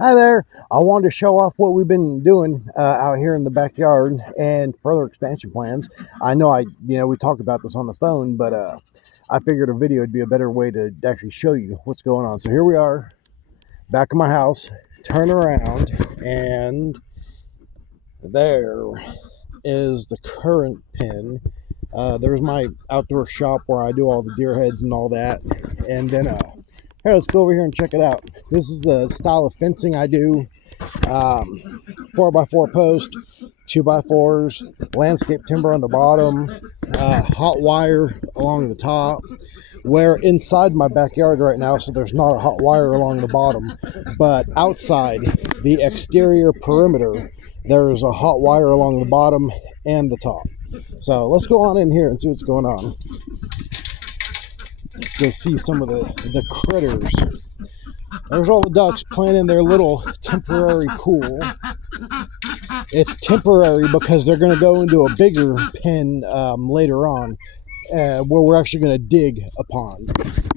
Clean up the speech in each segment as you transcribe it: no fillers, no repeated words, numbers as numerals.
Hi there. I wanted to show off what we've been doing out here in the backyard and further expansion plans. I know we talked about this on the phone, but I figured a video would be a better way to actually show you what's going on. So here we are, back of my house. Turn around, and there is the current pen. There's my outdoor shop where I do all the deer heads and all that. And then here, let's go over here and check it out. This is the style of fencing I do. 4x4 post, 2x4s, landscape timber on the bottom, hot wire along the top. We're inside my backyard right now, so there's not a hot wire along the bottom, but outside the exterior perimeter, there's a hot wire along the bottom and the top. So let's go on in here and see what's going on. Go see some of the critters. There's all the ducks playing in their little temporary pool. It's temporary because they're going to go into a bigger pen later on where we're actually going to dig a pond.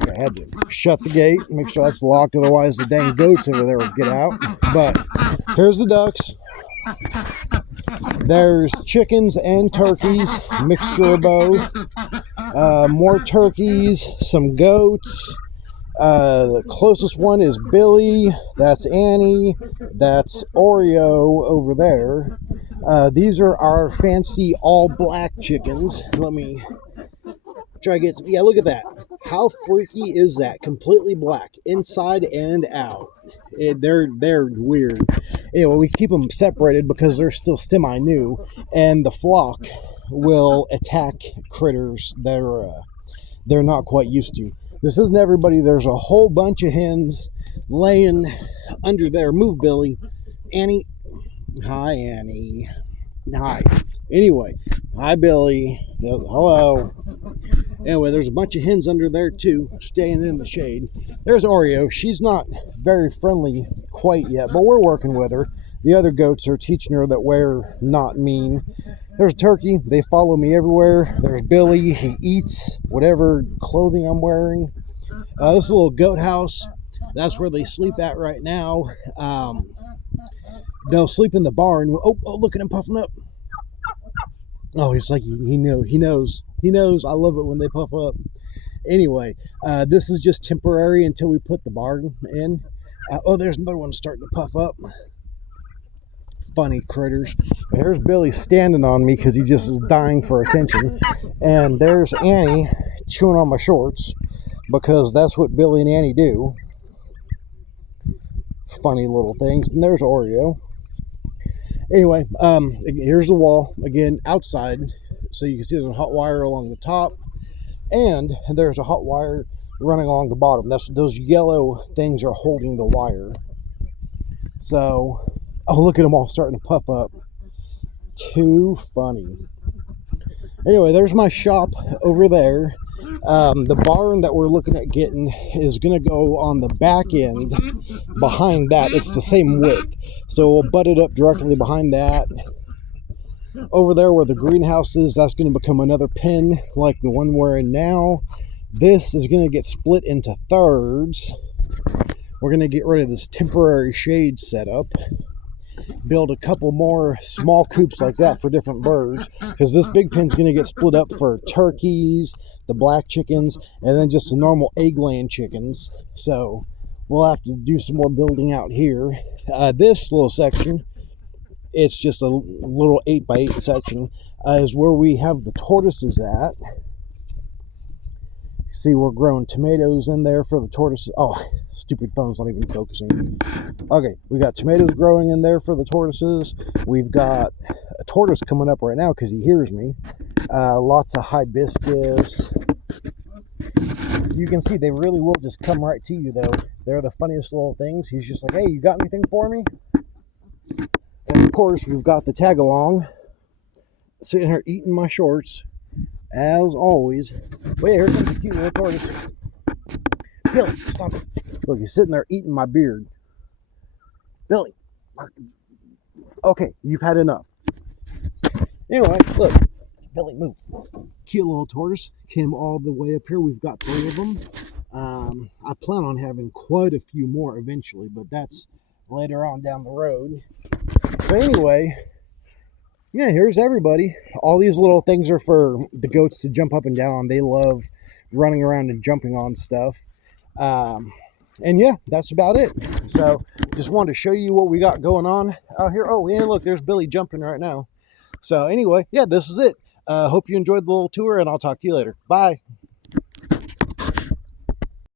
I had to shut the gate, make sure that's locked, otherwise the dang goats over there will get out. But here's the ducks. There's chickens and turkeys, mixture of both. More turkeys, some goats. The closest one is Billy, that's Annie, that's Oreo over there. These are our fancy all black chickens. Let me try to get some, yeah, look at that. How freaky is that? Completely black, inside and out. They're weird. Anyway, we keep them separated because they're still semi-new, and the flock will attack critters that they're not quite used to. This isn't everybody. There's a whole bunch of hens laying under there. Move, Billy. Annie. Hi, Annie. Hi. Anyway, hi, Billy. Hello. Anyway, there's a bunch of hens under there, too, staying in the shade. There's Oreo. She's not very friendly quite yet, but we're working with her. The other goats are teaching her that we're not mean. There's Turkey. They follow me everywhere. There's Billy. He eats whatever clothing I'm wearing. This little goat house, that's where they sleep at right now. They'll sleep in the barn. Oh, look at him puffing up. Oh, he's like, he knows. I love it when they puff up. Anyway, this is just temporary until we put the barn in. Oh, there's another one starting to puff up. Funny critters. There's Billy standing on me because he just is dying for attention. And there's Annie chewing on my shorts because that's what Billy and Annie do. Funny little things. And there's Oreo. Anyway, here's the wall again outside, so you can see there's a hot wire along the top, and there's a hot wire running along the bottom. That's those yellow things are holding the wire. So, oh, look at them all starting to puff up. Too funny. Anyway, there's my shop over there. The barn that we're looking at getting is going to go on the back end behind that. It's the same width, so we'll butt it up directly behind that. Over there where the greenhouse is, that's going to become another pen like the one we're in now. This is going to get split into thirds. We're going to get rid of this temporary shade setup, build a couple more small coops like that for different birds, because this big pen's going to get split up for turkeys, the black chickens, and then just the normal egg-laying chickens. So we'll have to do some more building out here. This little section, it's just a little 8x8 section, is where we have the tortoises at. See, we're growing tomatoes in there for the tortoises. Oh, stupid phone's not even focusing. Okay, we got tomatoes growing in there for the tortoises. We've got a tortoise coming up right now because he hears me. Lots of hibiscus. You can see they really will just come right to you, though. They're the funniest little things. He's just like, hey, you got anything for me? And of course, we've got the tag along sitting here eating my shorts, as always. Wait, here comes a cute little tortoise. Billy, stop it. Look, he's sitting there eating my beard. Billy. Okay, you've had enough. Anyway, look. Billy, move. Cute little tortoise. Came all the way up here. We've got 3 of them. I plan on having quite a few more eventually, but that's later on down the road. So anyway, yeah, here's everybody. All these little things are for the goats to jump up and down on. They love running around and jumping on stuff. And yeah, that's about it. So just wanted to show you what we got going on out here. Oh, yeah, look, there's Billy jumping right now. So anyway, yeah, this is it. Hope you enjoyed the little tour, and I'll talk to you later. Bye.